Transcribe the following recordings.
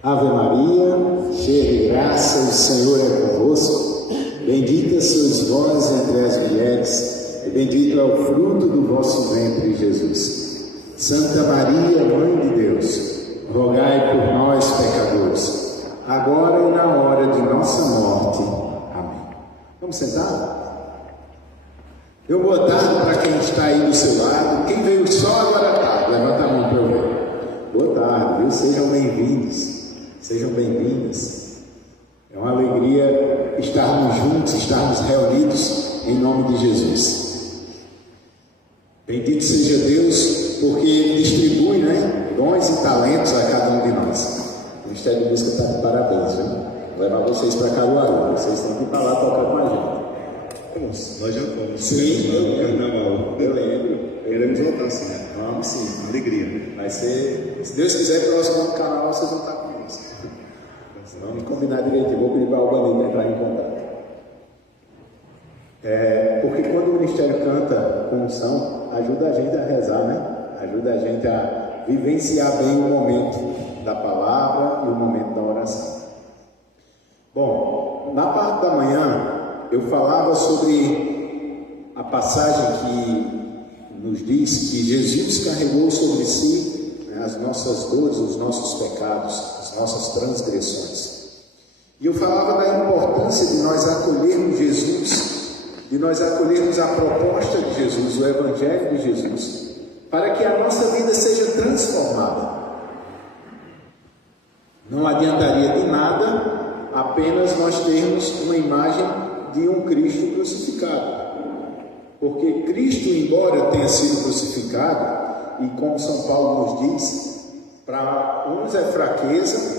Ave Maria, cheia de graça, o Senhor é convosco. Bendita sois vós entre as mulheres, e bendito é o fruto do vosso ventre, Jesus. Santa Maria, Mãe de Deus, rogai por nós, pecadores, agora e na hora de nossa morte. Amém. Vamos sentar? Deu boa tarde para quem está aí do seu lado. Quem veio só agora à tarde, levanta a mão para eu ver. Boa tarde, viu? Sejam bem-vindos. Sejam bem-vindas. É uma alegria estarmos juntos, estarmos reunidos em nome de Jesus. Bendito seja Deus, porque Ele distribui, dons e talentos a cada um de nós. O Ministério de Música está de parabéns, viu? Vou levar vocês para Caruaru, vocês têm que ir para lá tocar com a gente. Nós já fomos. Sim, lá no carnaval. Eu lembro. Queremos voltar, sim. Vamos sim. Uma alegria. Vai ser, se Deus quiser, próximo ano do carnaval vocês vão estar conosco. Vamos combinar direitinho. Vou pedir para o Albanito entrar em contato. Porque quando o ministério canta com unção, ajuda a gente a rezar, Ajuda a gente a vivenciar bem o momento da palavra e o momento da oração. Bom, na parte da manhã, eu falava sobre a passagem que nos diz que Jesus carregou sobre si as nossas dores, os nossos pecados, as nossas transgressões. E eu falava da importância de nós acolhermos Jesus, de nós acolhermos a proposta de Jesus, o Evangelho de Jesus, para que a nossa vida seja transformada. Não adiantaria de nada apenas nós termos uma imagem de um Cristo crucificado. Porque Cristo, embora tenha sido crucificado, e como São Paulo nos diz, para uns é fraqueza,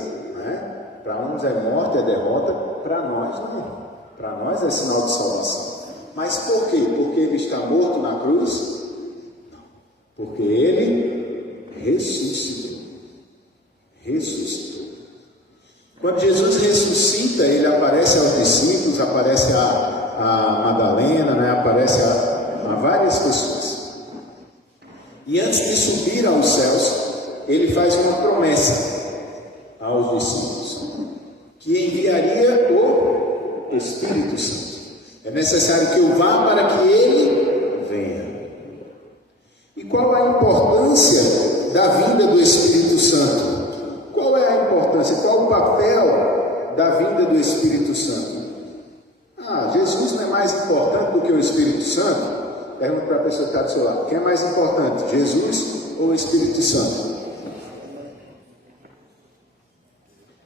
para uns é morte, é derrota, para nós não. Para nós é sinal de salvação. Mas por quê? Porque Ele está morto na cruz? Não. Porque Ele ressuscitou. Ressuscitou. Quando Jesus ressuscita, Ele aparece aos discípulos, aparece a Madalena, aparece a várias pessoas. E antes de subir aos céus, Ele faz uma promessa aos discípulos, que enviaria o Espírito Santo. É necessário que eu vá para que Ele venha. E qual é a importância da vinda do Espírito Santo? Qual é a importância? Qual o papel da vinda do Espírito Santo? Jesus não é mais importante do que o Espírito Santo? Pergunta para a pessoa que está do seu lado: quem é mais importante, Jesus ou o Espírito Santo?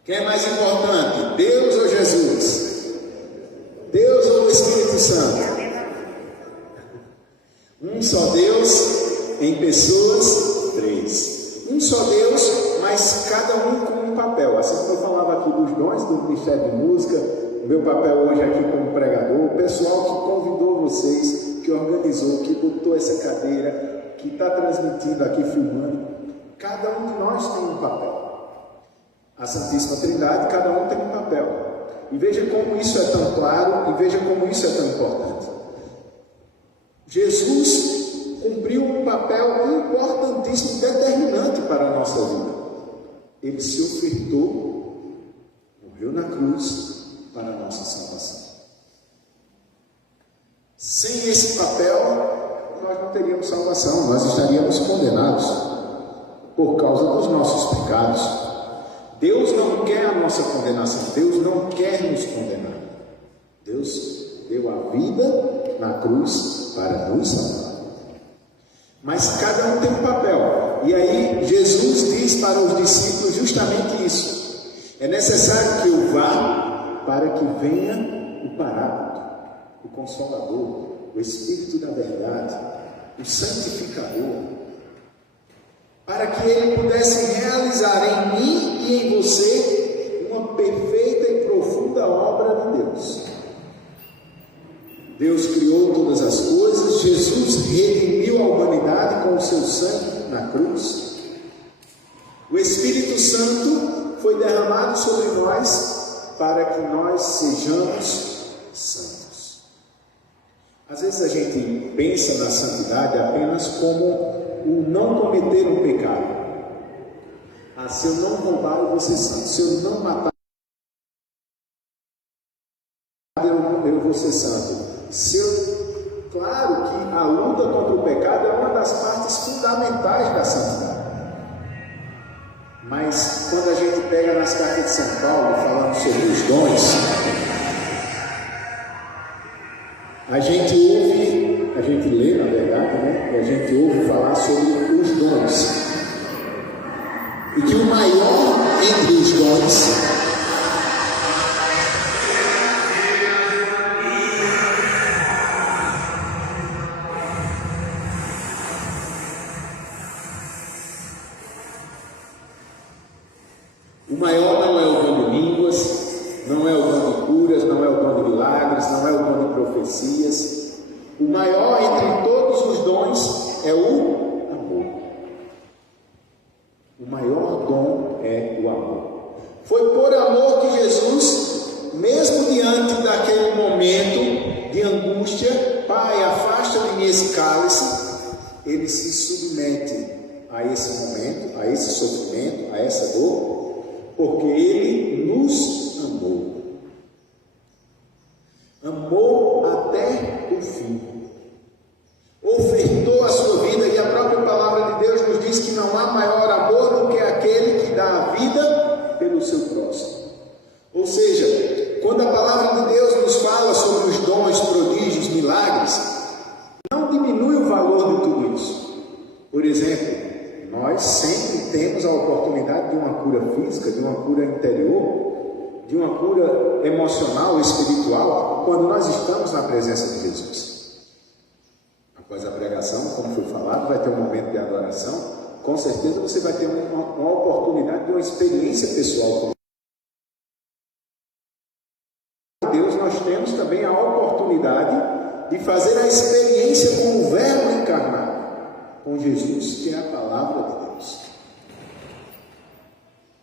Quem é mais importante, Deus ou Jesus? Deus ou o Espírito Santo? Um só Deus em pessoas três. Um só Deus, mas cada um com um papel. Assim como eu falava aqui dos dons do Ministério de Música, o meu papel hoje aqui como pregador, o pessoal que convidou vocês, que organizou, que botou essa cadeira, que está transmitindo aqui, filmando, cada um de nós tem um papel. A Santíssima Trindade, cada um tem um papel. E veja como isso é tão claro, e veja como isso é tão importante. Jesus cumpriu um papel importantíssimo, determinante para a nossa vida. Ele se ofertou, morreu na cruz para a nossa salvação. Sem esse papel, nós não teríamos salvação, nós estaríamos condenados por causa dos nossos pecados. Deus não quer a nossa condenação, Deus não quer nos condenar. Deus deu a vida na cruz para nos salvar. Mas cada um tem um papel. E aí Jesus diz para os discípulos justamente isso: é necessário que eu vá para que venha o Paráclito, o Consolador, o Espírito da Verdade, o Santificador, para que Ele pudesse realizar em mim e em você uma perfeita e profunda obra de Deus. Deus criou todas as coisas, Jesus redimiu a humanidade com o seu sangue na cruz. O Espírito Santo foi derramado sobre nós para que nós sejamos santos. Às vezes a gente pensa na santidade apenas como o não cometer um pecado. Se eu não roubar, eu vou ser santo. Se eu não matar, eu vou ser santo. Claro que a luta contra o pecado é uma das partes fundamentais da santidade. Mas quando a gente pega nas cartas de São Paulo, falando sobre os dons, a gente lê, na verdade, né? E a gente ouve falar sobre os dons. E que o maior entre os dons não é o dom de línguas, não é o dom de curas, não é o dom de milagres, não é o dom de profecias. O maior entre todos os dons é o amor. O maior dom é o amor. Foi por amor que Jesus, mesmo diante daquele momento de angústia, Pai, afasta de mim esse cálice, ele se submete a esse momento, a esse sofrimento, a essa dor, porque ele nos amou. Amou até o fim. Ofertou a sua vida, e a própria palavra de Deus nos diz que não há maior amor do que aquele que dá a vida pelo seu próximo. Ou seja, quando a palavra de Deus nos fala sobre os dons, prodígios, milagres, não diminui o valor de tudo isso. Por exemplo, nós sempre temos a oportunidade de uma cura física, de uma cura interior, de uma cura emocional, espiritual, quando nós estamos na presença de Jesus. Após a pregação, como foi falado, vai ter um momento de adoração. Com certeza você vai ter uma oportunidade de uma experiência pessoal com Deus. Nós temos também a oportunidade de fazer a experiência com o Verbo encarnado, com Jesus, que é a palavra de Deus.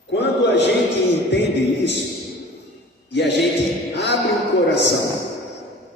Quando a gente entende isso e a gente abre o coração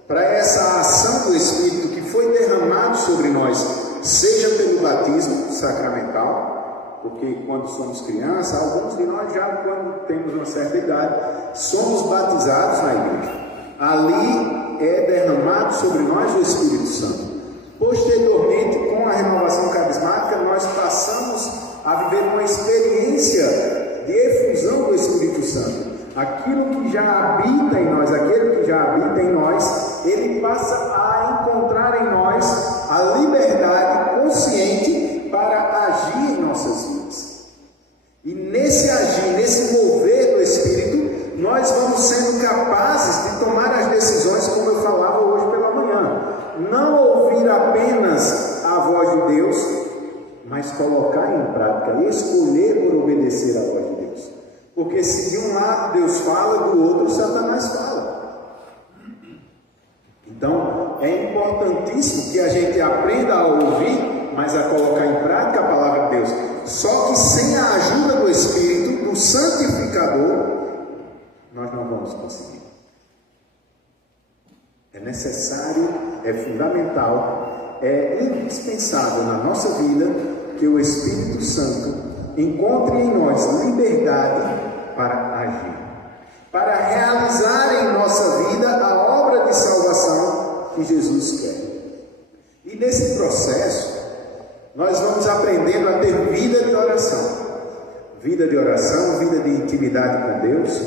para essa ação do Espírito que foi derramado sobre nós, seja pelo batismo sacramental, porque quando somos crianças, alguns de nós já quando temos uma certa idade, somos batizados na igreja. Ali é derramado sobre nós o Espírito Santo. Posteriormente, com a renovação carismática, nós passamos a viver uma experiência de efusão do Espírito Santo. Aquilo que já habita em nós, aquele que já habita em nós, ele passa a encontrar em nós a liberdade consciente para agir em nossas vidas. E nesse agir, nesse mover do Espírito, nós vamos sendo capazes de tomar as decisões, como eu falava hoje pela manhã. Não ouvir apenas a voz de Deus, mas colocar em prática e escolher por obedecer a voz de Deus. Porque se de um lado Deus fala, do outro Satanás fala. Então é importantíssimo que a gente aprenda a ouvir, mas a colocar em prática a palavra de Deus. Só que sem a ajuda do Espírito, do Santificador, nós não vamos conseguir. É necessário, é fundamental, é indispensável na nossa vida que o Espírito Santo encontre em nós liberdade para agir, para realizar em nossa vida a obra de salvação que Jesus quer. E nesse processo, nós vamos aprendendo a ter vida de oração, vida de intimidade com Deus.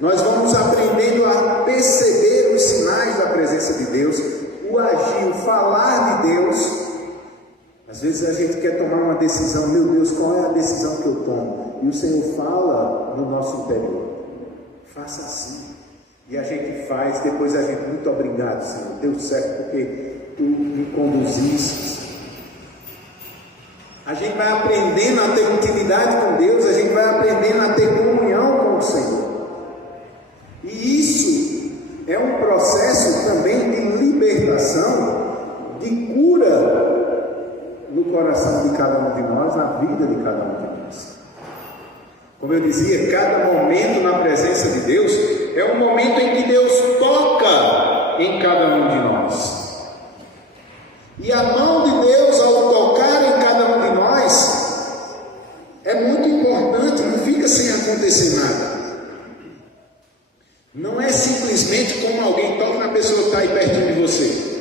Nós vamos aprendendo a perceber os sinais da presença de Deus, o agir, o falar de Deus. Às vezes a gente quer tomar uma decisão, meu Deus, qual é a decisão que eu tomo? E o Senhor fala no nosso interior, faça assim. E a gente faz, depois a gente, muito obrigado, Senhor, deu certo porque Tu me conduziste. A gente vai aprendendo a ter intimidade com Deus, a gente vai aprendendo a ter comunhão com o Senhor. E isso é um processo também de libertação, de cura no coração de cada um de nós, na vida de cada um de nós. Como eu dizia, cada momento na presença de Deus é um momento em que Deus toca em cada um de nós. E a mão de Deus, ao tocar em cada um de nós, é muito importante fica sem acontecer nada. Não é simplesmente como alguém toca na pessoa que está aí pertinho de você.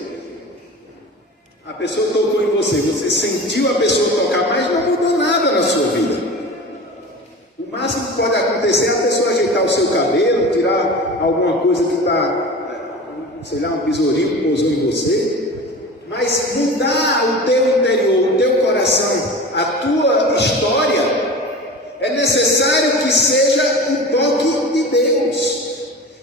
A pessoa tocou em você, você sentiu a pessoa tocar, mas não mudou nada na sua vida. O máximo que pode acontecer é a pessoa ajeitar o seu cabelo, tirar alguma coisa que está, sei lá, um besourinho que pousou em você. Mas mudar o teu interior, o teu coração, a tua história, é necessário que seja o toque de Deus.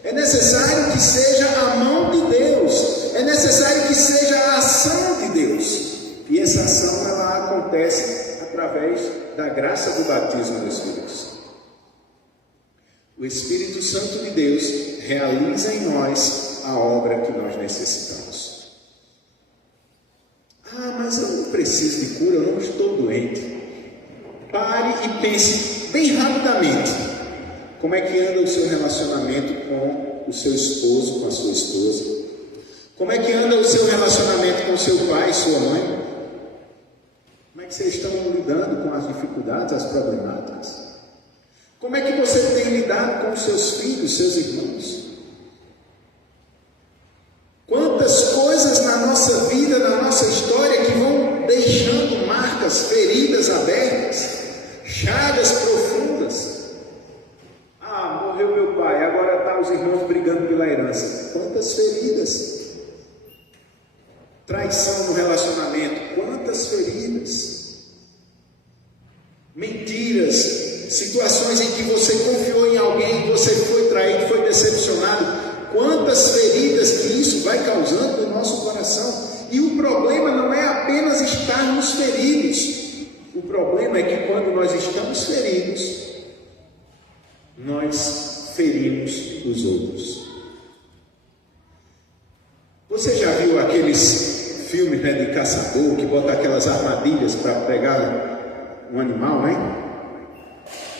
É necessário que seja a mão de Deus. É necessário que seja a ação de Deus. E essa ação, ela acontece através da graça do batismo do Espírito Santo. O Espírito Santo de Deus realiza em nós a obra que nós necessitamos. Ah, mas eu não preciso de cura, eu não estou doente. Pare e pense bem rapidamente. Como é que anda o seu relacionamento com o seu esposo, com a sua esposa? Como é que anda o seu relacionamento com o seu pai, sua mãe? Como é que vocês estão lidando com as dificuldades, as problemáticas? Como é que você tem lidado com os seus filhos, seus irmãos? Quantas coisas na nossa vida, na nossa história, que vão deixando marcas, feridas abertas, chagas profundas. Ah, morreu meu pai, agora está os irmãos brigando pela herança. Quantas feridas? Traição no relacionamento, quantas feridas? Mentiras, situações em que você confiou em alguém, você foi traído, foi decepcionado. Quantas feridas que isso vai causando no nosso coração? E o problema não é apenas estarmos feridos. O problema é que quando nós estamos feridos, nós ferimos os outros. Você já viu aqueles filmes, né, de caçador que bota aquelas armadilhas para pegar um animal, né?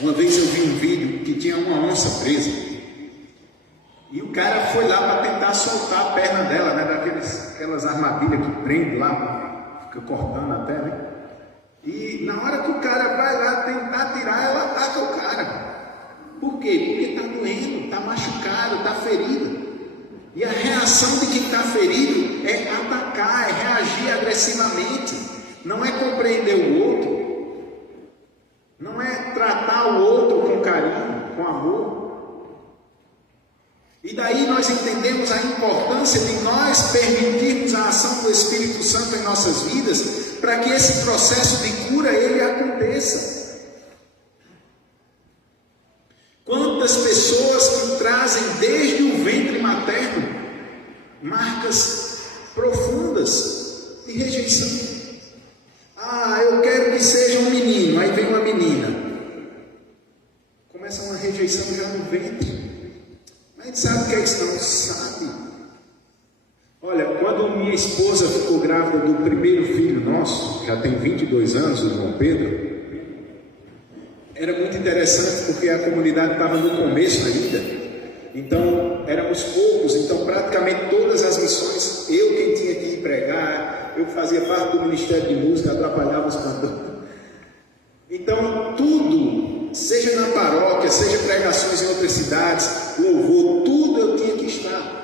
Uma vez eu vi um vídeo que tinha uma onça presa e o cara foi lá para tentar soltar a perna dela, né, aquelas armadilhas que prende lá, fica cortando até, né? E na hora que o cara vai lá tentar tirar, ela ataca o cara. Por quê? Porque está doendo, está machucado, está ferido. E a reação de quem está ferido é atacar, é reagir agressivamente. Não é compreender o outro. Não é tratar o outro com carinho, com amor. E daí nós entendemos a importância de nós permitirmos a ação do Espírito Santo em nossas vidas, para que esse processo de cura ele aconteça. Quantas pessoas que trazem desde o ventre materno marcas profundas de rejeição. Ah, eu quero que seja um menino, aí vem uma menina. Começa uma rejeição já no ventre. Mas a gente sabe o que é isso, não sabe. Olha, quando minha esposa ficou grávida do primeiro filho nosso, já tem 22 anos, o João Pedro, era muito interessante porque a comunidade estava no começo ainda, então éramos poucos, então praticamente todas as missões, eu quem tinha que ir pregar, eu fazia parte do Ministério de Música, atrapalhava os cantores. Então tudo, seja na paróquia, seja pregações em outras cidades, louvor, tudo eu tinha que estar.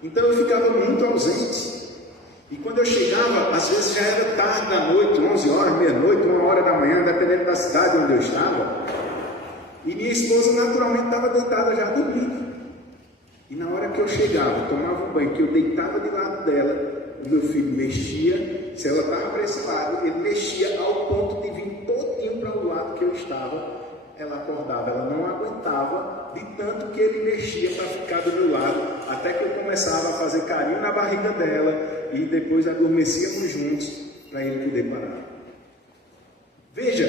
Então eu ficava muito ausente. E quando eu chegava, às vezes já era tarde da noite, 11 horas, meia-noite, 1 hora da manhã, dependendo da cidade onde eu estava. E minha esposa naturalmente estava deitada já dormindo. E na hora que eu chegava, tomava um banho, que eu deitava de lado dela, o meu filho mexia, se ela estava para esse lado, ele mexia ao ponto de vir todinho para o lado que eu estava. Ela acordava, ela não aguentava de tanto que ele mexia para ficar do meu lado, até que eu começava a fazer carinho na barriga dela e depois adormecíamos juntos para ele poder parar. Veja,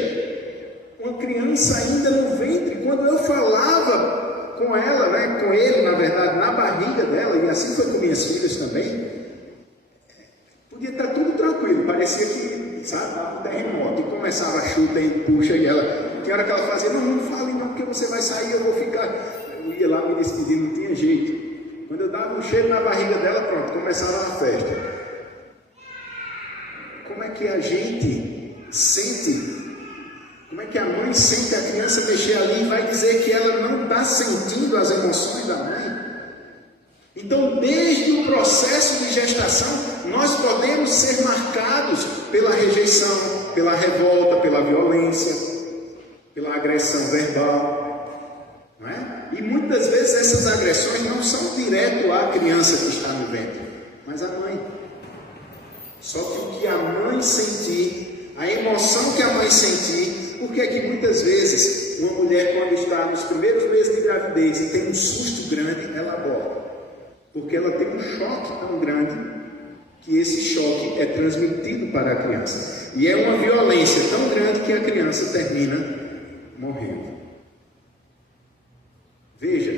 uma criança ainda no ventre, quando eu falava com ela, né, com ele na verdade, na barriga dela, e assim foi com minhas filhas também, podia estar tudo tranquilo, parecia que, sabe, um terremoto, e começava a chuta e puxa, e ela... Tinha hora que ela fazia, não fale não, porque você vai sair, eu vou ficar. Eu ia lá me despedir, não tinha jeito. Quando eu dava um cheiro na barriga dela, pronto, começava a festa. Como é que a gente sente, como é que a mãe sente a criança mexer ali e vai dizer que ela não está sentindo as emoções da mãe? Então, desde o processo de gestação, nós podemos ser marcados pela rejeição, pela revolta, pela violência, pela agressão verbal, não é? E muitas vezes essas agressões não são direto à criança que está no ventre, mas à mãe. Só que o que a mãe sentir, a emoção que a mãe sentir, porque é que muitas vezes uma mulher, quando está nos primeiros meses de gravidez e tem um susto grande, ela aborta. Porque ela tem um choque tão grande que esse choque é transmitido para a criança. E é uma violência tão grande que a criança termina morrendo. Veja,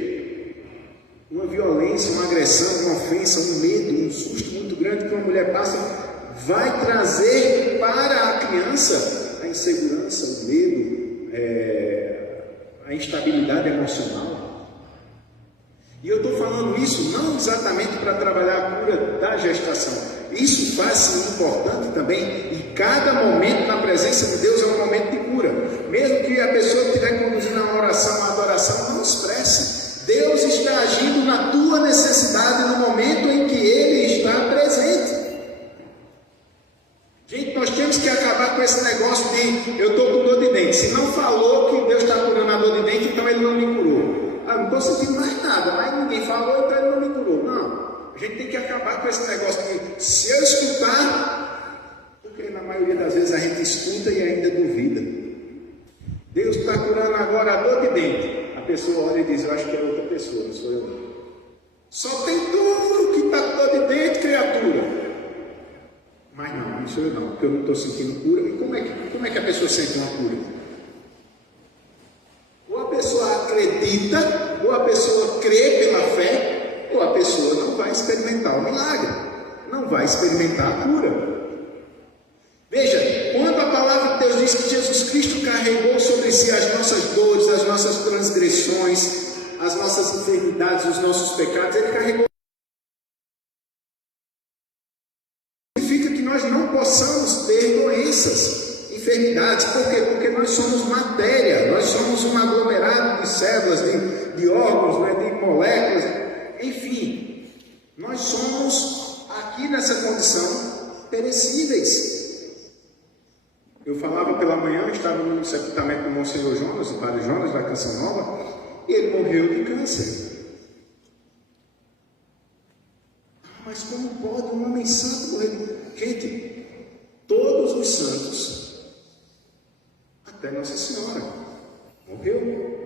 uma violência, uma agressão, uma ofensa, um medo, um susto muito grande que uma mulher passa, vai trazer para a criança a insegurança, o medo, a instabilidade emocional. E eu estou falando isso não exatamente para trabalhar a cura da gestação. Isso faz-se importante também, e cada momento na presença de Deus é um momento de cura. Mesmo que a pessoa estiver conduzindo uma oração, uma adoração, não expresse. Deus está agindo na tua necessidade no momento em que Ele está presente. Gente, nós temos que acabar com esse negócio de eu estou com dor de dente. Se não falou que Deus está curando a dor de dente, então Ele não me curou. Não estou sentindo mais nada, mas ninguém falou, então Ele não me curou. Não, a gente tem que acabar com esse negócio de se eu escutar, porque na maioria das vezes a gente escuta e ainda duvida. Deus está curando agora a dor de dente. A pessoa olha e diz, eu acho que é outra pessoa, não sou eu. Só tem tu que está com dor de dente, criatura. Mas não sou eu não, porque eu não estou sentindo cura. E como é que a pessoa sente uma cura? Ou a pessoa acredita, ou a pessoa crê pela fé, ou a pessoa não vai experimentar o milagre, não vai experimentar a cura. Veja, quando a palavra de Deus diz que Jesus Cristo carregou sobre si as nossas dores, as nossas transgressões, as nossas enfermidades, os nossos pecados, Ele carregou. Significa que nós não possamos ter doenças, enfermidades. Por quê? Porque nós somos matéria, nós somos um aglomerado de células, de órgãos, né, de moléculas, enfim, nós somos aqui nessa condição perecíveis. Eu falava pela manhã, eu estava no sepultamento do Monsenhor Jonas, o Padre Jonas da Canção Nova, e ele morreu de câncer. Mas como pode um homem santo morrer? Gente, todos os santos, até Nossa Senhora, morreu.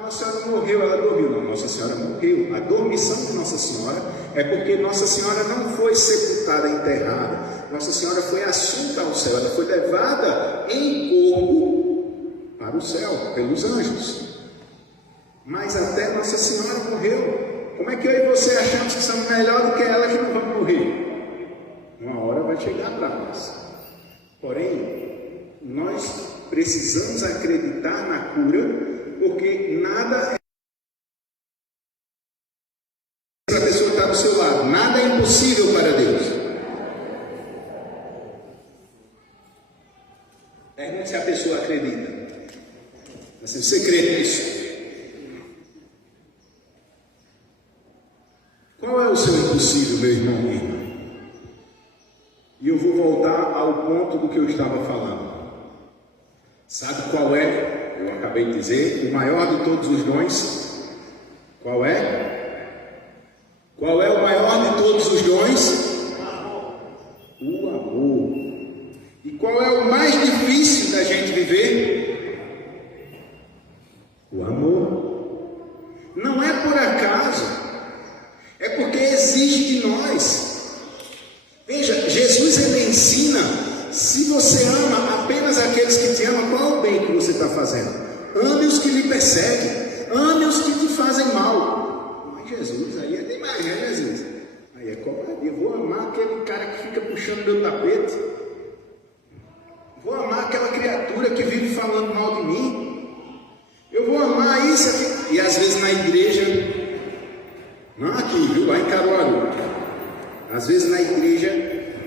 Nossa Senhora não morreu, ela dormiu. Não, Nossa Senhora morreu. A dormição de Nossa Senhora é porque Nossa Senhora não foi sepultada, enterrada. Nossa Senhora foi assunta ao céu, ela foi levada em corpo para o céu, pelos anjos. Mas até Nossa Senhora morreu. Como é que eu e você achamos que somos melhor do que ela que não vamos morrer? Uma hora vai chegar para nós. Porém, nós precisamos acreditar na cura, porque nada é... A pessoa está do seu lado, nada é impossível para Deus. Pergunte se a pessoa acredita. Assim, você crê nisso? Qual é o seu impossível, meu irmão e irmã? E eu vou voltar ao ponto do que eu estava falando. Sabe qual é? Eu acabei de dizer, o maior de todos os dons. Qual é? Qual é o maior de todos os dons? O amor. E qual é o mais difícil da gente viver? O amor. Não é por acaso, é porque existe em nós. Veja, Jesus ele ensina, se você ama apenas aqueles que te amam, qual é o bem que você está fazendo? Ame os que lhe perseguem, ame os que te fazem mal. Mas Jesus, aí é demais, né, Jesus? Aí é covardia. Vou amar aquele cara que fica puxando meu tapete. Vou amar aquela criatura que vive falando mal de mim. Eu vou amar isso aqui. E às vezes na igreja, não aqui, viu? Lá em Caruaru. Às vezes na igreja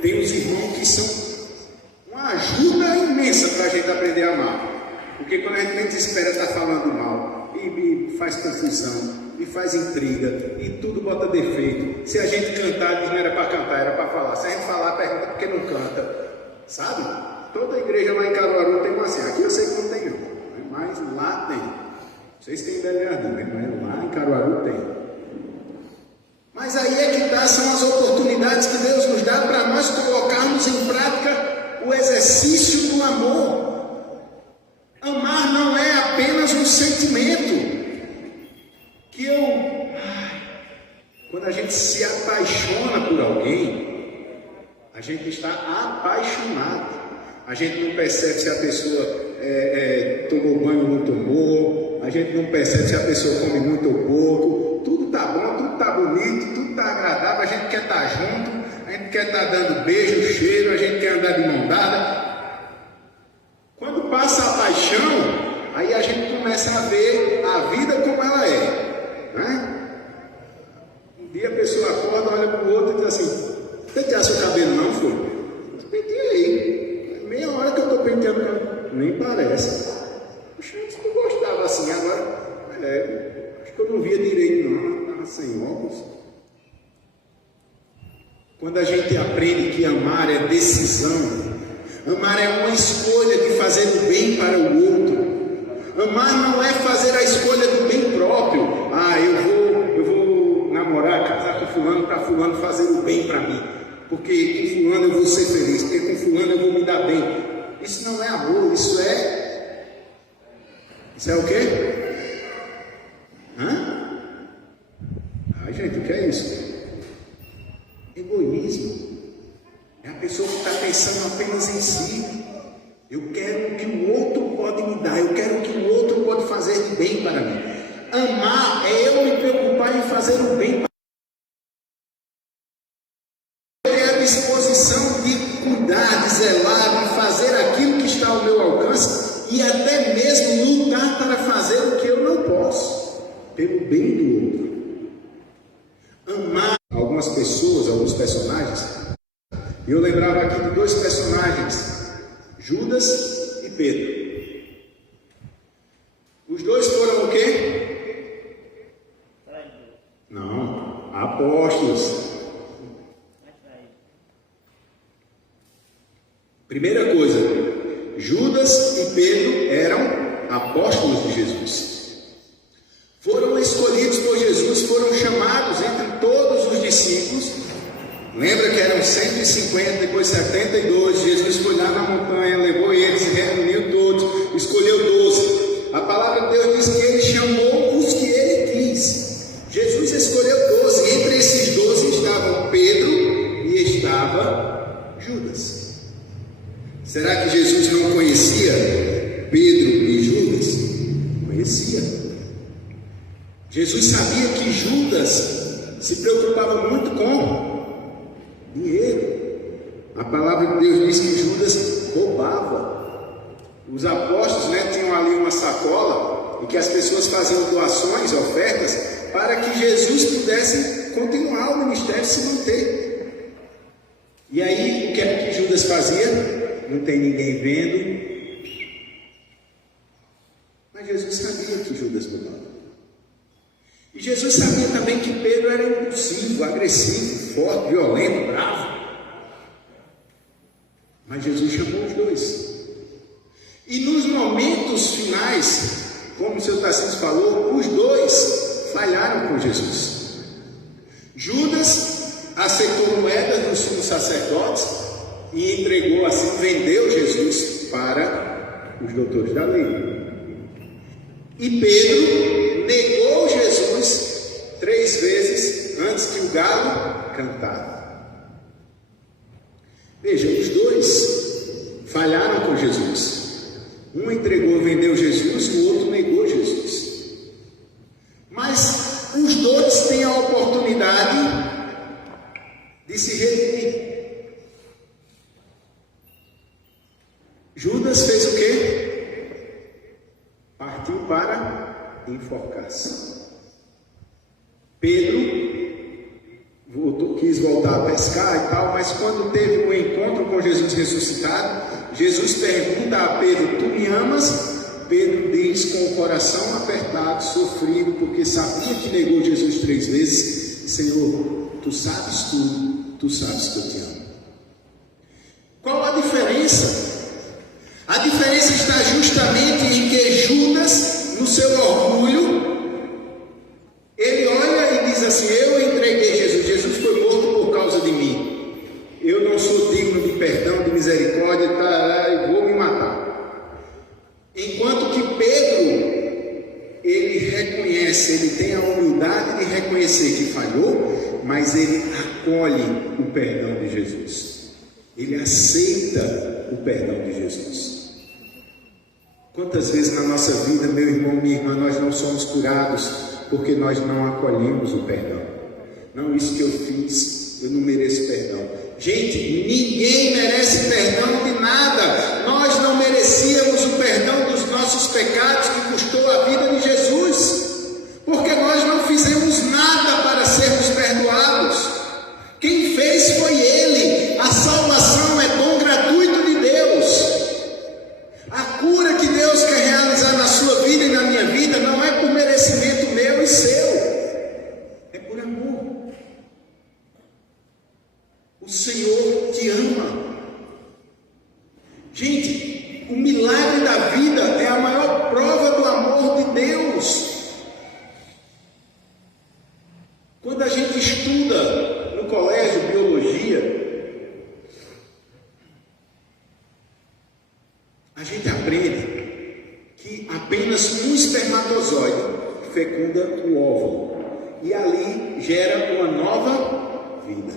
tem os irmãos que são uma ajuda imensa para a gente aprender a amar. crentes esperam estar falando mal, e faz confusão, e faz intriga, e tudo bota defeito. Se a gente cantar, diz não era para cantar, era para falar. Se a gente falar, pergunta por que não canta. Sabe? Toda igreja lá em Caruaru tem uma assim. Aqui eu sei que não tem não, mas lá tem. Vocês têm ideia, né? Mas lá em Caruaru tem. Mas aí é que são as oportunidades que Deus nos dá para nós colocarmos em prática o exercício do amor. Amar não é apenas um sentimento que quando a gente se apaixona por alguém, a gente está apaixonado. A gente não percebe se a pessoa tomou banho ou não tomou, a gente não percebe se a pessoa come muito ou pouco. Tudo está bom, tudo está bonito, tudo está agradável, a gente quer estar junto, a gente quer estar dando beijo, cheiro, a gente quer andar de mão dada. Quando passa a paixão, aí a gente começa a ver a vida como ela é, né? Um dia a pessoa acorda, olha para o outro e diz assim: pentear seu cabelo não, foi? Pentei. Meia hora que eu estou penteando, nem parece. Puxa, antes tu gostava assim, agora acho que eu não via direito não, estava sem óculos. Quando a gente aprende que amar é decisão, amar é uma escolha de fazer o bem para o outro. Amar não é fazer a escolha do bem próprio. Eu vou namorar, casar com fulano para fulano fazer o bem para mim. Porque com fulano eu vou ser feliz, porque com fulano eu vou me dar bem. Isso não é amor, isso é o quê? Gente, o que é isso? Egoísmo. É a pessoa que está pensando apenas em si. Eu quero o que o outro pode me dar, eu quero o que o outro pode fazer de bem para mim. Amar é eu me preocupar em fazer o bem para mim. Eu ter a disposição de cuidar, de zelar, de fazer aquilo que está ao meu alcance e até mesmo lutar para fazer o que eu não posso, pelo bem do outro. Amar algumas pessoas, alguns personagens. Eu lembrava aqui de dois personagens, Judas e Pedro. Os dois foram o quê? Não, apóstolos. Primeira coisa, Judas e Pedro eram apóstolos de Jesus. Foram escolhidos por Jesus, foram chamados entre todos os discípulos. Lembra que eram 150, depois 72. Jesus foi lá na montanha, levou eles, reuniu todos, escolheu 12. A palavra de Deus diz que ele chamou os que ele quis. Jesus escolheu 12. Entre esses 12 estavam Pedro e estava Judas. Será que Jesus não conhecia Pedro e Judas? Conhecia. Jesus sabia que Judas se preocupava muito com dinheiro. A palavra de Deus diz que Judas roubava. Os apóstolos tinham ali uma sacola em que as pessoas faziam doações, ofertas, para que Jesus pudesse continuar o ministério, se manter. E aí, o que é que Judas fazia? Não tem ninguém vendo. Mas Jesus sabia que Judas roubava. E Jesus sabia também que Pedro era impulsivo, agressivo, forte, violento, bravo. Mas Jesus chamou os dois. E nos momentos finais, como o seu Tarcísio falou, os dois falharam com Jesus. Judas aceitou moedas dos sumos sacerdotes e entregou assim, vendeu Jesus para os doutores da lei. E Pedro negou Jesus 3 vezes antes que o galo cantasse. Veja, os dois falharam com Jesus. Um entregou, vendeu Jesus, o outro negou Jesus. Mas os dois têm a oportunidade de se redimir. Judas fez o quê? Partiu para enforcar-se. Pedro quis voltar a pescar e tal, mas quando teve um encontro com Jesus ressuscitado, Jesus pergunta a Pedro: tu me amas? Pedro diz com o coração apertado, sofrido, porque sabia que negou Jesus 3 vezes: Senhor, tu sabes tudo, tu sabes que eu te amo. Qual a diferença? A diferença está justamente em que Judas, no seu orgulho, ele olha e diz assim: eu entreguei Jesus, Jesus foi morto por causa de mim, eu não sou digno de perdão, de misericórdia, e vou me matar. Enquanto que Pedro, ele reconhece, ele tem a humildade de reconhecer que falhou, mas ele acolhe o perdão de Jesus, ele aceita o perdão de Jesus. Quantas vezes na nossa vida, meu irmão, minha irmã, nós não somos curados porque nós não acolhemos o perdão? Não, isso que eu fiz, eu não mereço perdão. Gente, ninguém merece perdão de nada. Nós não merecíamos o perdão dos nossos pecados que custou a vida de Jesus, porque nós não fizemos nada para sermos perdoados. Quem fez foi Ele. A salvação é dom gratuito de Deus. A cura que Deus quer realizar na sua vida e na minha vida não é por merecimento meu e seu, é por amor. O Senhor te ama. Gente, o milagre da vida é a maior prova do amor de Deus. Quando a gente estuda no colégio biologia, a gente aprende que apenas um espermatozoide fecunda o óvulo e ali gera uma nova vida.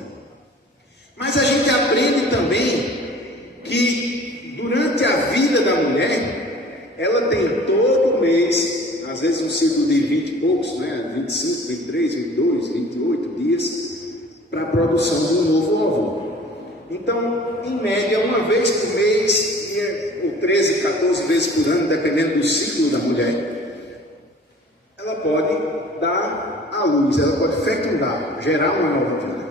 Mas a gente aprende também que durante a vida da mulher, ela tem todo mês, às vezes um ciclo de 20 e poucos, 25, 23, 22, 28 dias, para a produção de um novo óvulo. Então, em média, uma vez por mês, ou 13, 14 vezes por ano, dependendo do ciclo da mulher, ela pode dar à luz, ela pode fecundar, gerar uma nova vida.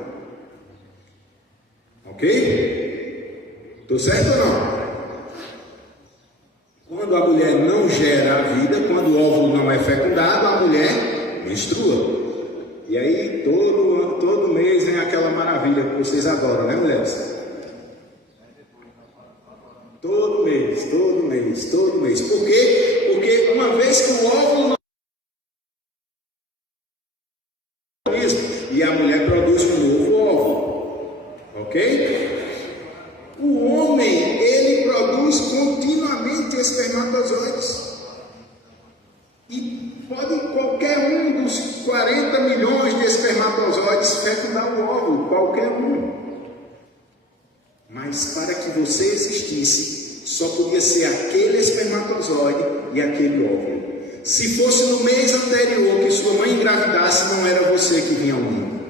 Ok? Estou certo ou não? Quando a mulher não gera a vida, quando o óvulo não é fecundado, a mulher menstrua. E aí todo mês vem aquela maravilha que vocês adoram, né, mulheres? Todo mês. Por quê? Porque uma vez que o óvulo não e a mulher produz um novo óvulo, ok? O homem, ele produz continuamente espermatozoides. E pode qualquer um dos 40 milhões de espermatozoides fecundar o óvulo, qualquer um. Mas para que você existisse, só podia ser aquele espermatozoide e aquele óvulo. Se fosse no mês anterior que sua mãe engravidasse, não era você que vinha ao mundo.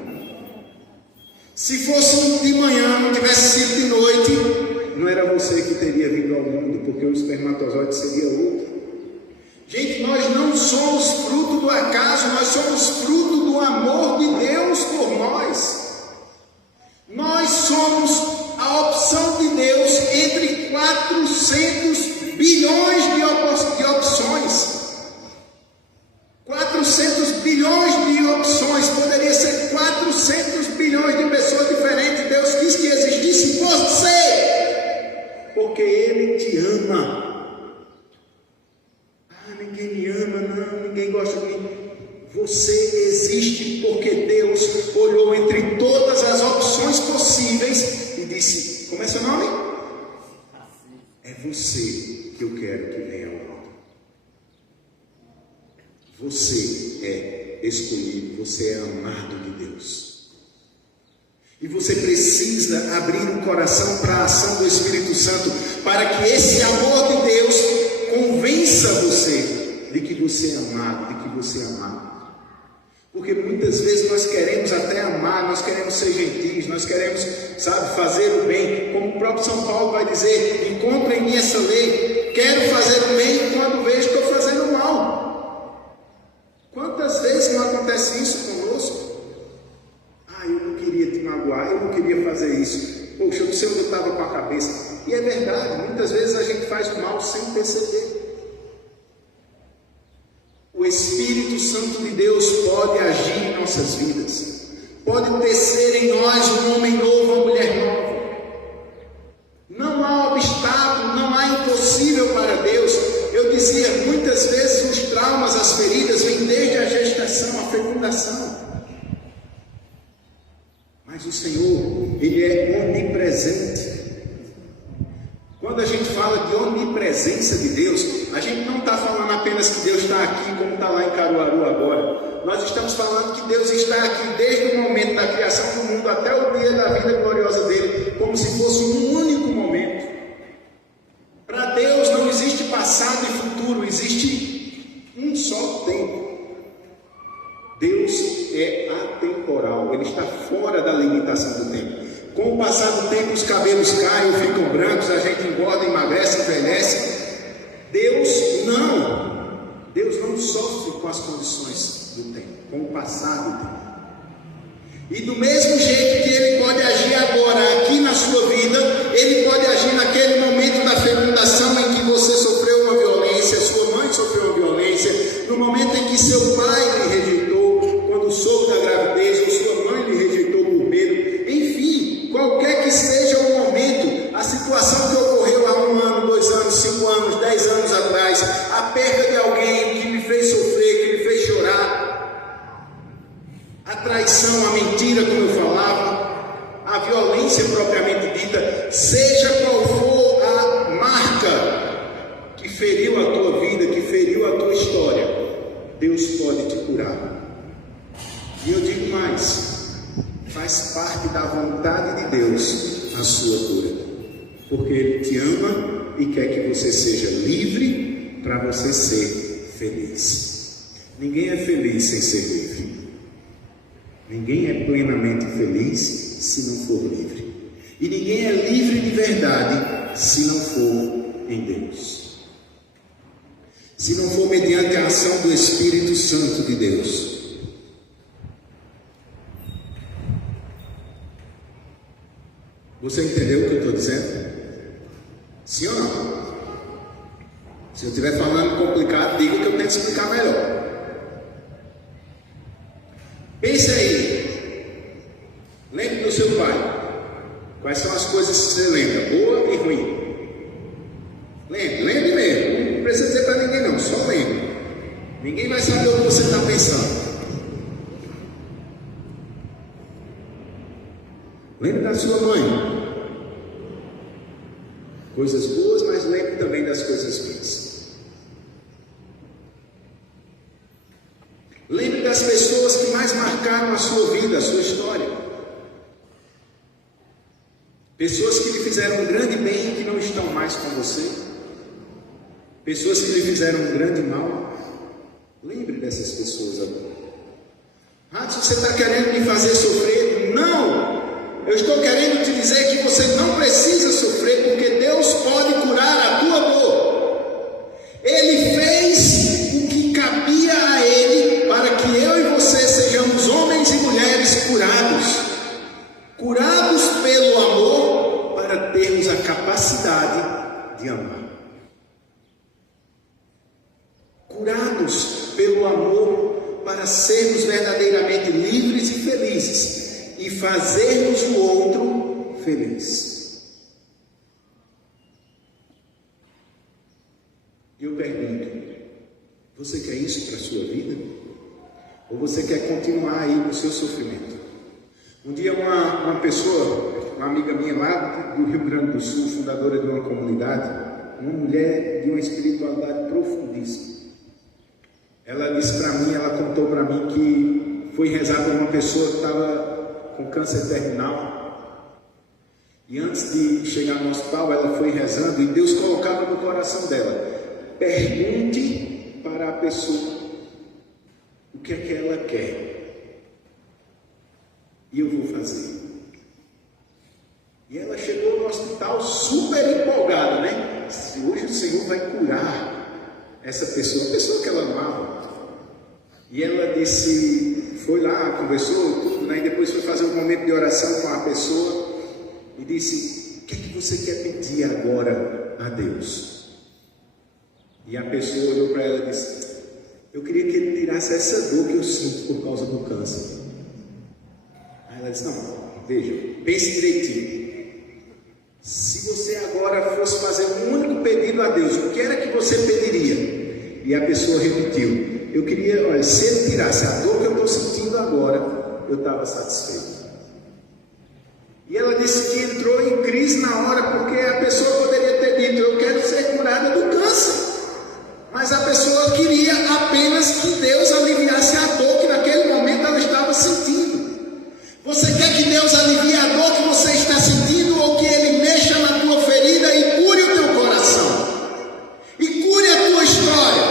Se fosse de manhã, não tivesse sido de noite, não era você que teria vindo ao mundo, porque o espermatozoide seria outro. Gente, nós não somos fruto do acaso, nós somos fruto do amor de Deus por nós. Nós somos a opção de Deus entre 400 bilhões de opções. 400 bilhões de opções, poderia ser 400 bilhões de pessoas diferentes. Deus quis que existisse você, porque Ele te ama. Ninguém me ama, não, ninguém gosta de mim. Você existe porque Deus olhou entre todas as opções possíveis e disse: como é seu nome? É você que eu quero que venha ao mundo. Você é escolhido, você é amado de Deus. E você precisa abrir o coração para a ação do Espírito Santo, para que esse amor de Deus convença você de que você é amado, de que você é amado. Porque muitas vezes nós queremos até amar, nós queremos ser gentis, nós queremos, fazer o bem. Como o próprio São Paulo vai dizer: encontra em mim essa lei, quero fazer o bem quando vejo que estou fazendo o mal. Quantas vezes não acontece isso conosco? Eu não queria te magoar, eu não queria fazer isso. Poxa, eu sei onde eu estava com a cabeça. E é verdade, muitas vezes a gente faz o mal sem perceber. Espírito Santo de Deus pode agir em nossas vidas, pode tecer em nós um homem novo, uma mulher nova. Não há obstáculo, não há impossível para Deus. Eu dizia, muitas vezes os traumas, as feridas vêm desde a gestação, a fecundação. Mas o Senhor, Ele é onipresente. Quando a gente fala de onipresença de Deus, a gente não está falando apenas que Deus está aqui, como está lá em Caruaru agora. Nós estamos falando que Deus está aqui desde o momento da criação do mundo até o dia da vida gloriosa dele, como se fosse um único momento. Para Deus não existe passado e futuro, existe um só tempo. Deus é atemporal, Ele está fora da limitação do tempo. Com o passar do tempo, os cabelos caem, ficam brancos, a gente engorda, emagrece, envelhece. Deus não sofre com as condições do tempo, com o passar do tempo. E do mesmo jeito que Ele pode agir agora, aqui na sua vida, Ele pode agir naquele momento da fecundação em que você sofreu uma violência, sua mãe sofreu uma violência, no momento em que seu pai lhe rejeitou, quando soube da gravidez, ou sua mãe lhe rejeitou por medo, enfim, qualquer que seja o momento, a situação que ocorreu há 1 ano, 2 anos, 5 anos, 10 anos atrás, a perda de alguém que me fez sofrer, que me fez chorar, a traição, a mentira, como eu falava, a violência propriamente dita, seja qual for a marca que feriu a tua vida, que feriu a tua história, Deus pode te curar. E eu digo mais, faz parte da vontade de Deus a sua cura, porque Ele te ama e quer que você seja livre para você ser feliz. Ninguém é feliz sem ser livre. Ninguém é plenamente feliz se não for livre. E ninguém é livre de verdade se não for em Deus. Se não for mediante a ação do Espírito Santo de Deus. Você entendeu o que eu estou dizendo? Sim ou não? Se eu estiver falando complicado, diga que eu tento explicar melhor. Pense aí. Lembre do seu pai. Quais são as coisas que você lembra? Boa e ruim. Lembre mesmo. Não precisa dizer para ninguém não, só lembre. Ninguém vai saber o que você está pensando. Lembre da sua mãe. Coisas boas, mas lembre também das coisas ruins. Lembre das pessoas que mais marcaram a sua vida, a sua história. Pessoas que lhe fizeram um grande bem e que não estão mais com você. Pessoas que lhe fizeram um grande mal. Lembre dessas pessoas agora. Se você está querendo me fazer sofrer, não! Eu estou querendo te dizer que você não precisa sofrer, porque Deus pode curar a tua dor. Ele fez o que cabia a Ele para que eu e você sejamos homens e mulheres curados pelo amor, para termos a capacidade de amar. Curados pelo amor, para sermos verdadeiramente livres e felizes e fazermos o outro feliz. Eu pergunto, você quer isso para a sua vida? Ou você quer continuar aí no seu sofrimento? Um dia uma pessoa, uma amiga minha lá do Rio Grande do Sul, fundadora de uma comunidade, uma mulher de uma espiritualidade profundíssima, ela disse para mim, ela contou para mim que foi rezar por uma pessoa que estava com câncer terminal, e antes de chegar no hospital ela foi rezando e Deus colocava no coração dela: pergunte para a pessoa o que é que ela quer e eu vou fazer. E ela chegou no hospital super empolgada, né? Hoje o Senhor vai curar essa pessoa, a pessoa que ela amava. E ela disse, foi lá, conversou tudo, né? E depois foi fazer um momento de oração com a pessoa e disse: o que é que você quer pedir agora a Deus? E a pessoa olhou para ela e disse: eu queria que ele tirasse essa dor que eu sinto por causa do câncer. Aí ela disse: não, veja, pense direitinho. Se você agora fosse fazer um único pedido a Deus, o que era que você pediria? E a pessoa repetiu: eu queria, olha, se ele tirasse a dor que eu estou sentindo agora, eu estava satisfeito. E ela disse que entrou em crise na hora, porque a pessoa poderia ter dito: eu quero ser curada do câncer. Mas a pessoa queria apenas que Deus aliviasse a dor que naquele momento ela estava sentindo. Você quer que Deus alivie a dor que você está sentindo, ou que Ele mexa na tua ferida e cure o teu coração? E cure a tua história.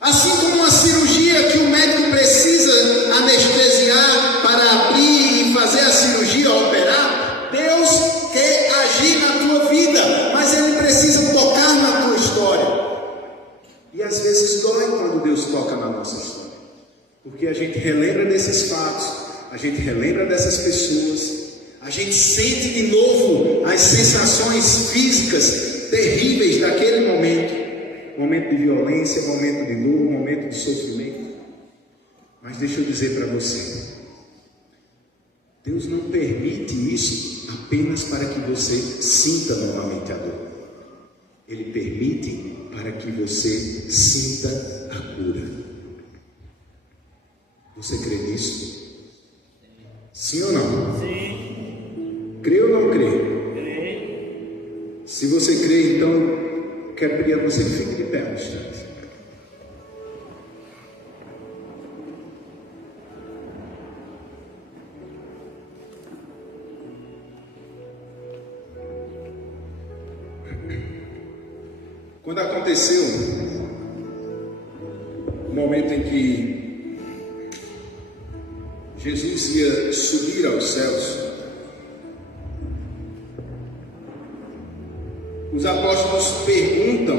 Assim como uma cirurgia que o médico precisa anestesiar para abrir e fazer a cirurgia, operar, Deus quer agir na tua vida, mas Ele precisa tocar na tua história. E às vezes dói quando Deus toca na nossa história, porque a gente relembra desses fatos, a gente relembra dessas pessoas, a gente sente de novo as sensações físicas terríveis daquele momento de violência, momento de dor, momento de sofrimento. Mas deixa eu dizer para você, Deus não permite isso apenas para que você sinta novamente a dor. Ele permite para que você sinta a cura. Você crê nisso? Sim ou não? Sim. Crê ou não crê? Creio. Se você crê, então eu quero pedir a você que fique de pé um instante. Quando aconteceu o momento em que Jesus ia subir aos céus, os apóstolos perguntam: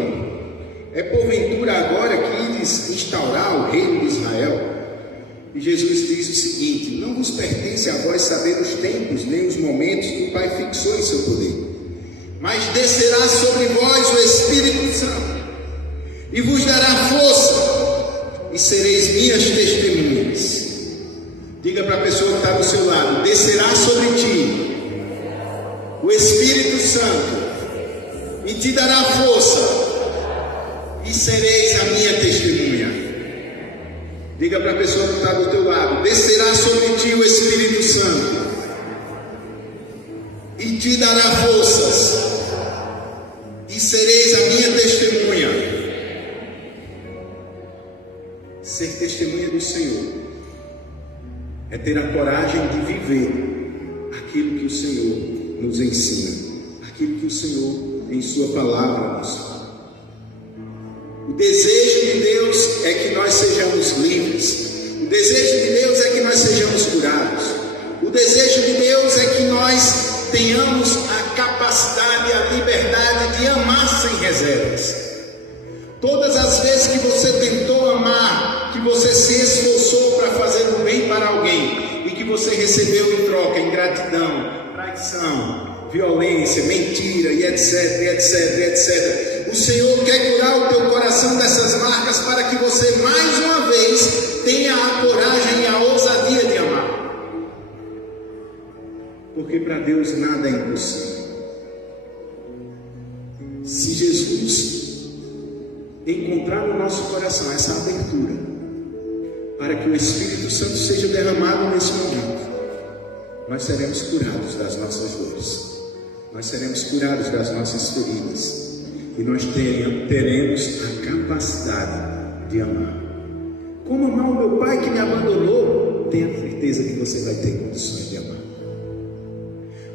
é porventura agora que ides instaurar o reino de Israel? E Jesus diz o seguinte: não vos pertence a vós saber os tempos, nem os momentos que o Pai fixou em seu poder. Mas descerá sobre vós o Espírito Santo, e vos dará força, e sereis minhas testemunhas. Diga para a pessoa que está do seu lado: descerá sobre ti o Espírito Santo, e te dará força, e sereis a minha testemunha. Diga para a pessoa que está do teu lado: descerá sobre ti o Espírito Santo, e te dará forças, e sereis a minha testemunha. Ser testemunha do Senhor é ter a coragem de viver aquilo que o Senhor nos ensina, aquilo que o Senhor em sua palavra nos fala. O desejo de Deus é que nós sejamos livres. O desejo de Deus é que nós sejamos curados. O desejo de Deus é que nós tenhamos a capacidade, a liberdade de amar sem reservas. Todas as vezes que você tentou amar, que você se esforçou para fazer o bem para alguém, e que você recebeu em troca ingratidão, traição, violência, mentira e etc. O Senhor quer curar o teu coração dessas marcas para que você mais uma vez tenha a coragem e a ousadia de amar. Porque para Deus nada é impossível. Se Jesus encontrar no nosso coração essa abertura para que o Espírito Santo seja derramado nesse momento, nós seremos curados das nossas dores, nós seremos curados das nossas feridas, e nós teremos a capacidade de amar. Como amar o meu pai que me abandonou? Tenha certeza que você vai ter condições de amar.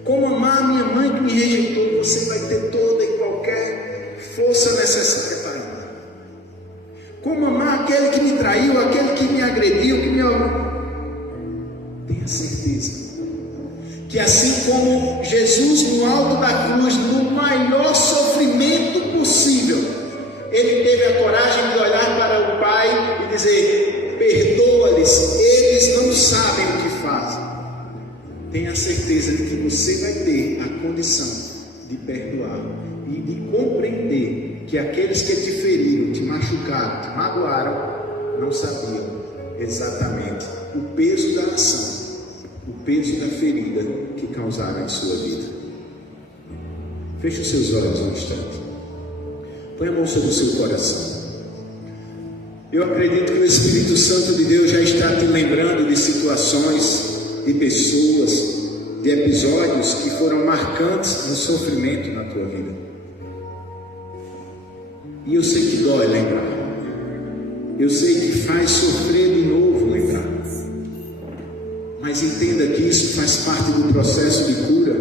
Como amar a minha mãe que me rejeitou? Você vai ter toda e qualquer força necessária para amar. Como amar aquele que me traiu, aquele que me agrediu, que me amou? Tenha certeza que assim como Jesus no alto da cruz, no maior sofrimento possível, ele teve a coragem de olhar para o Pai e dizer: perdoa-lhes, eles não sabem o que fazem. Tenha certeza de que você vai ter a condição de perdoar e de compreender que aqueles que te feriram, te machucaram, te magoaram, não sabiam exatamente o peso da ação, o peso da ferida que causaram em sua vida. Feche os seus olhos um instante. Põe a mão sobre o seu coração. Eu acredito que o Espírito Santo de Deus já está te lembrando de situações, de pessoas, de episódios que foram marcantes no sofrimento na tua vida. E eu sei que dói lembrar. Eu sei que faz sofrer de novo lembrar. Mas entenda que isso faz parte do processo de cura.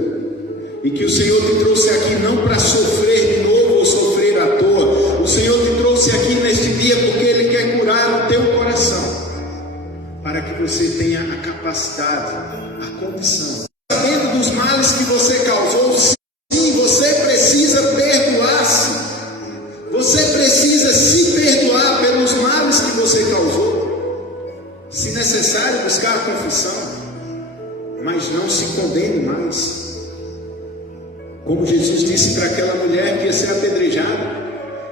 E que o Senhor te trouxe aqui não para sofrer de novo ou sofrer à toa. O Senhor te trouxe aqui neste dia porque Ele quer curar o teu coração. Para que você tenha a capacidade, a condição. Sabendo dos males que você causou, sim, você precisa perdoar-se. Você precisa se perdoar pelos males que você causou. Se necessário, buscar a confissão. Mas não se condene mais. Como Jesus disse para aquela mulher que ia ser apedrejada: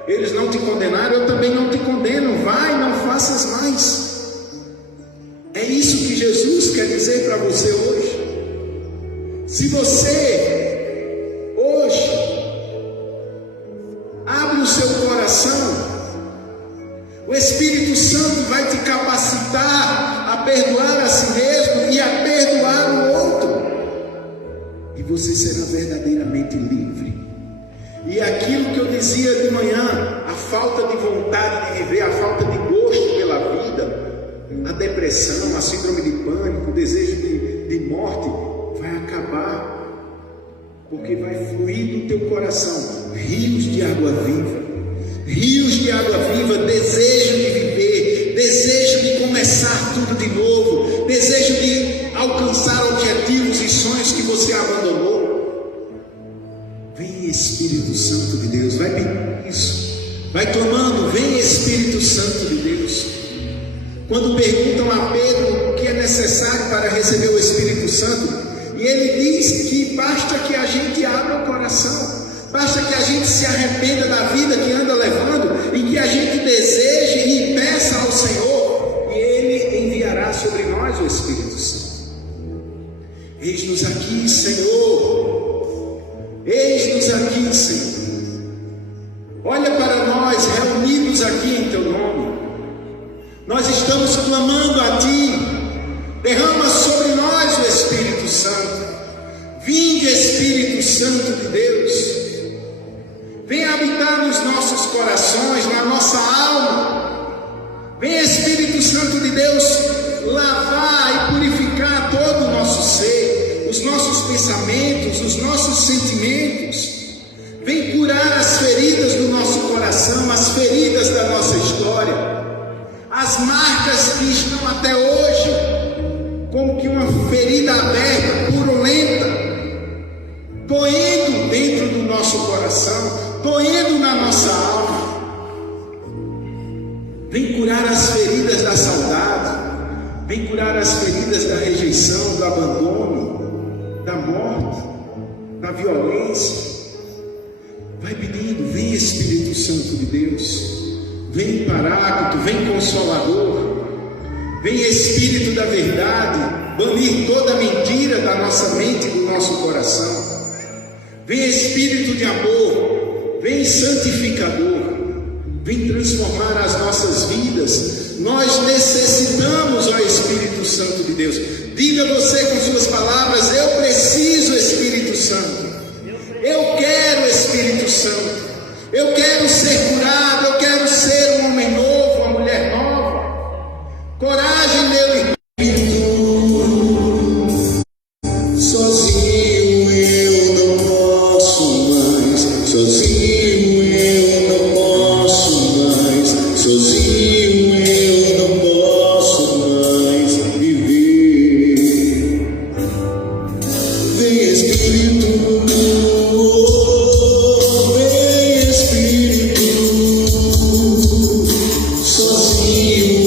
eles não te condenaram, eu também não te condeno. Vai, não faças mais. É isso que Jesus quer dizer para você hoje. Se você hoje abre o seu coração, o Espírito Santo vai te capacitar a perdoar a si mesmo e a perdoar o outro. E você será verdadeiramente livre. E aquilo que eu dizia de manhã, a falta de vontade de viver, a falta de gosto pela vida, a depressão, a síndrome de pânico, o desejo de morte, vai acabar. Porque vai fluir do teu coração rios de água viva. Rios de água viva, desejo de viver, desejo de começar tudo de novo, desejo de alcançar objetivos e sonhos que você abandonou. Vem Espírito Santo de Deus, vai pedir isso, vai clamando: vem Espírito Santo de Deus. Quando perguntam a Pedro o que é necessário para receber o Espírito Santo, e ele diz que basta que a gente abra o coração, basta que a gente se arrependa da vida que anda levando e que a gente deseje e peça ao Senhor, e Ele enviará sobre nós o Espírito Santo. Eis-nos aqui, Senhor. Eis-nos aqui, Senhor. Olha para nós reunidos aqui em Teu nome. Nós estamos clamando a Ti. Derrama sobre nós o Espírito Santo. Vinde, Espírito Santo de Deus. Venha habitar nos nossos corações, na nossa alma. Venha, Espírito Santo de Deus, lavar e purificar todo o nosso ser, os nossos pensamentos, os nossos sentimentos. Vem curar as feridas do nosso coração, as feridas da nossa história, as marcas que estão até hoje como que uma ferida aberta, purulenta, doendo dentro do nosso coração, doendo na nossa alma. Vem curar as feridas da saudade, vem curar as feridas da rejeição, do abandono, da morte, da violência. Vai pedindo: vem Espírito Santo de Deus, vem Paráclito, vem Consolador, vem Espírito da verdade, banir toda mentira da nossa mente e do nosso coração. Vem Espírito de amor, vem Santificador, vem transformar as nossas vidas. Nós necessitamos, ó Espírito Santo de Deus. Diga você com suas palavras: eu preciso, Espírito Santo. Eu quero, Espírito Santo. Eu quero ser curado, eu quero ser um homem novo.